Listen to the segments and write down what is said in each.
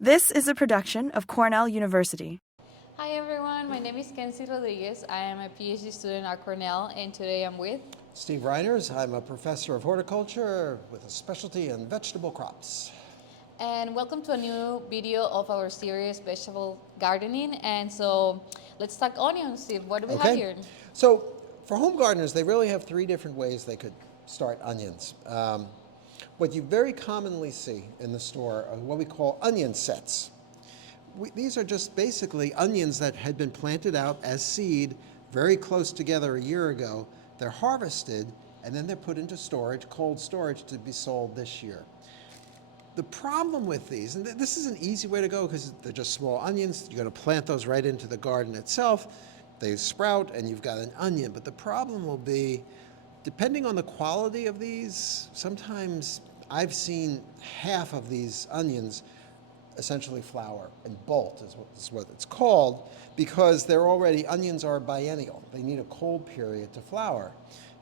This is a production of Cornell University. Hi everyone, my name is Kensy Rodriguez. I am a Ph.D. student at Cornell, and today I'm with Steve Reiners. I'm a professor of horticulture with a specialty in vegetable crops. and welcome to a new video of our series vegetable gardening. And so let's talk onions, Steve. What do we have here? So for home gardeners, they really have three different ways they could start onions. What you very commonly see in the store are what we call onion sets. These are just basically onions that had been planted out as seed very close together a year ago. They're harvested and then they're put into storage, cold storage, to be sold this year. The problem with these, and this is an easy way to go because they're just small onions, you're going to plant those right into the garden itself, they sprout and you've got an onion. But the problem will be, depending on the quality of these, sometimes I've seen half of these onions essentially flower and bolt is what it's called, because onions are biennial. They need a cold period to flower.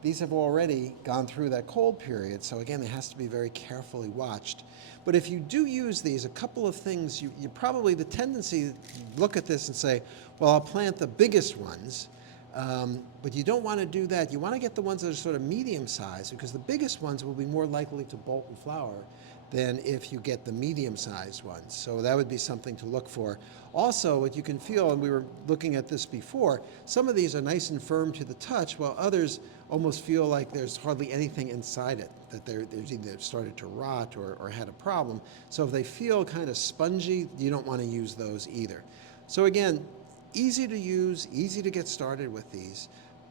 These have already gone through that cold period, so again, it has to be very carefully watched. But if you do use these, a couple of things, you probably, the tendency to look at this and say, well, I'll plant the biggest ones, but you don't want to do that. You want to get the ones that are sort of medium sized, because the biggest ones will be more likely to bolt and flower than if you get the medium-sized ones. So that would be something to look for. Also, what you can feel, and we were looking at this before, some of these are nice and firm to the touch, while others almost feel like there's hardly anything inside it, that there's either started to rot or had a problem. So if they feel kind of spongy, you don't want to use those either. So again, easy to use, easy to get started with these,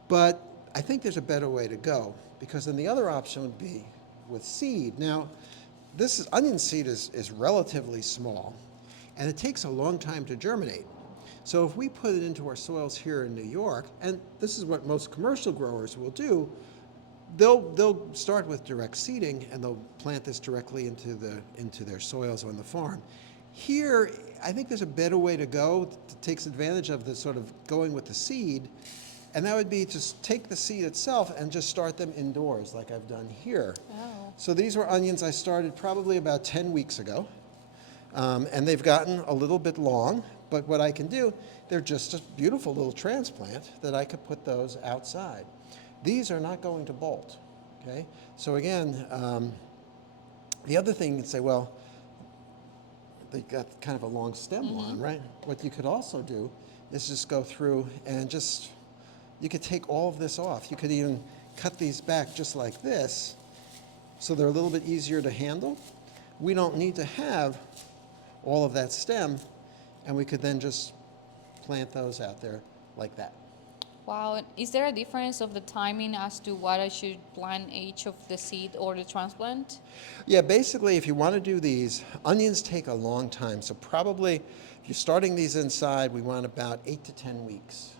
but I think there's a better way to go, because then the other option would be with seed. Now, onion seed is relatively small, and it takes a long time to germinate. So if we put it into our soils here in New York, and this is what most commercial growers will do, they'll start with direct seeding and they'll plant this directly into their soils on the farm. Here, I think there's a better way to go that takes advantage of the sort of going with the seed, and that would be just take the seed itself and just start them indoors like I've done here. Oh. So these were onions I started probably about 10 weeks ago, and they've gotten a little bit long, but what I can do, they're just a beautiful little transplant that I could put those outside. These are not going to bolt, okay? So again, the other thing, you'd say, well, they got kind of a long stem on, right? What you could also do is just go through and you could take all of this off. You could even cut these back just like this, so they're a little bit easier to handle. We don't need to have all of that stem, and we could then just plant those out there like that. Wow. Is there a difference of the timing as to what I should plant each of the seed or the transplant? Yeah, basically, if you want to do these, onions take a long time. So probably, if you're starting these inside, we want about 8 to 10 weeks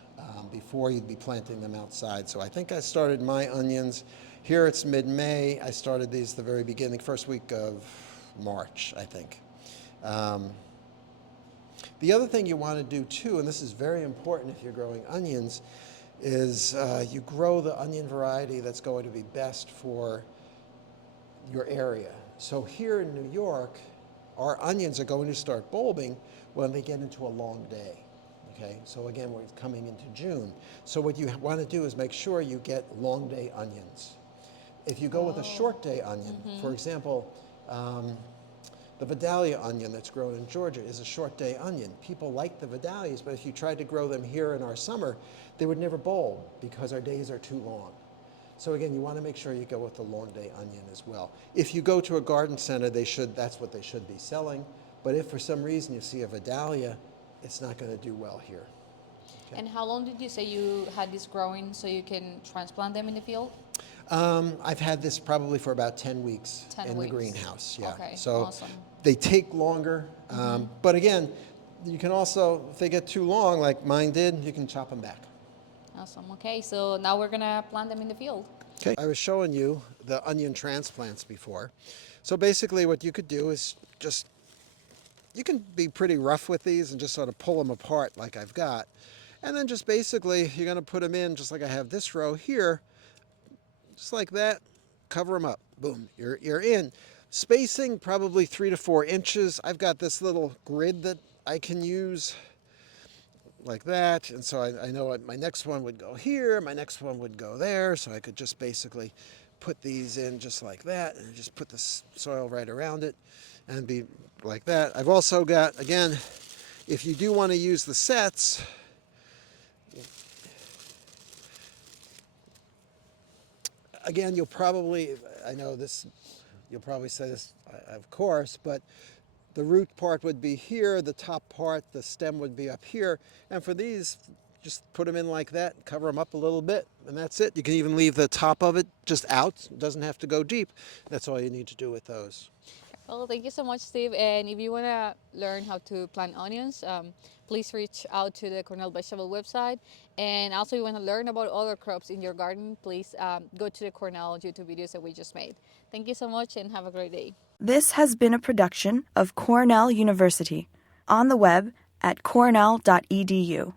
before you'd be planting them outside. So I think I started my onions, here it's mid-May. I started these the very beginning, first week of March, I think. The other thing you want to do too, and this is very important if you're growing onions, is you grow the onion variety that's going to be best for your area. So here in New York, our onions are going to start bulbing when they get into a long day. Okay, so again, we're coming into June. So what you want to do is make sure you get long day onions. If you go with a short day onion, for example, the Vidalia onion that's grown in Georgia is a short day onion. People like the Vidalias, but if you tried to grow them here in our summer, they would never bulb because our days are too long. So again, you want to make sure you go with the long day onion as well. If you go to a garden center, that's what they should be selling. But if for some reason you see a Vidalia, it's not going to do well here. Okay. And how long did you say you had this growing so you can transplant them in the field? I've had this probably for about 10 weeks 10 in weeks. the greenhouse. Yeah. Okay, So awesome. they take longer, but again, you can also, if they get too long, like mine did, you can chop them back. Awesome. Okay, so now we're gonna plant them in the field. Okay. I was showing you the onion transplants before. So basically what you could do is you can be pretty rough with these and just sort of pull them apart like I've got. And then just basically, you're going to put them in just like I have this row here, just like that, cover them up. Boom, you're in. Spacing, probably 3 to 4 inches. I've got this little grid that I can use like that, and so I know what my next one would go here, my next one would go there, so I could just basically put these in just like that and just put the soil right around it and be like that. I've also got, again, if you do want to use the sets, again, you'll probably, I know this, you'll probably say this, of course, but the root part would be here, the top part, the stem would be up here, and for these, just put them in like that, cover them up a little bit, and that's it. You can even leave the top of it just out. It doesn't have to go deep. That's all you need to do with those. Well, thank you so much, Steve. And if you want to learn how to plant onions, please reach out to the Cornell Vegetable website. And also, if you want to learn about other crops in your garden, please go to the Cornell YouTube videos that we just made. Thank you so much and have a great day. This has been a production of Cornell University, on the web at cornell.edu.